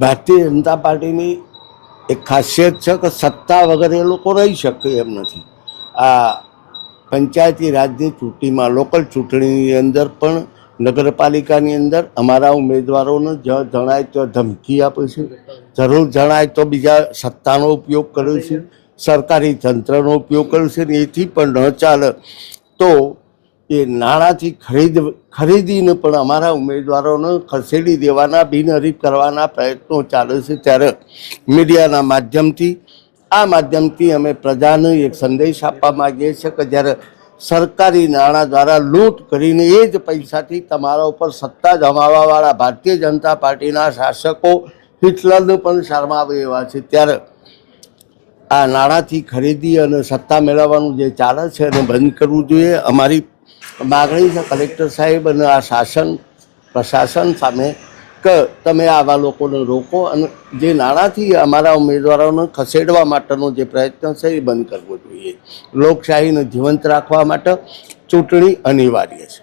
ભારતીય જનતા પાર્ટીની એક ખાસિયત છે કે સત્તા વગર એ લોકો રહી શકે એમ નથી. આ પંચાયતી રાજની ચૂંટણીમાં, લોકલ ચૂંટણીની અંદર પણ, નગરપાલિકાની અંદર અમારા ઉમેદવારોને જણાય તો ધમકી આપે છે, જરૂર જણાય તો બીજા સત્તાનો ઉપયોગ કરે છે, સરકારી તંત્રનો ઉપયોગ કરે છે. ને એથી પણ ન ચાલે તો એ નાણાંથી ખરીદીને પણ અમારા ઉમેદવારોને ખસેડી દેવાના, બિનહરીફ કરવાના પ્રયત્નો ચાલે છે. ત્યારે મીડિયાના માધ્યમથી અમે પ્રજાને એક સંદેશ આપવા માગીએ છીએ કે જ્યારે સરકારી નાણાં દ્વારા લૂંટ કરીને એ જ પૈસાથી તમારા ઉપર સત્તા જમાવવાવાળા ભારતીય જનતા પાર્ટીના શાસકો હિટલરને પણ શરમાવે એવા છે. ત્યારે આ નાણાંથી ખરીદી અને સત્તા મેળવવાનું જે ચાલે છે એને બંધ કરવું જોઈએ. અમારી માગણી છે કલેક્ટર સાહેબ અને આ પ્રશાસન સામે કે તમે આવા લોકોને રોકો અને જે નાણાંથી અમારા ઉમેદવારોને ખસેડવા માટેનો જે પ્રયત્ન છે એ બંધ કરવો જોઈએ. લોકશાહીને જીવંત રાખવા માટે ચૂંટણી અનિવાર્ય છે.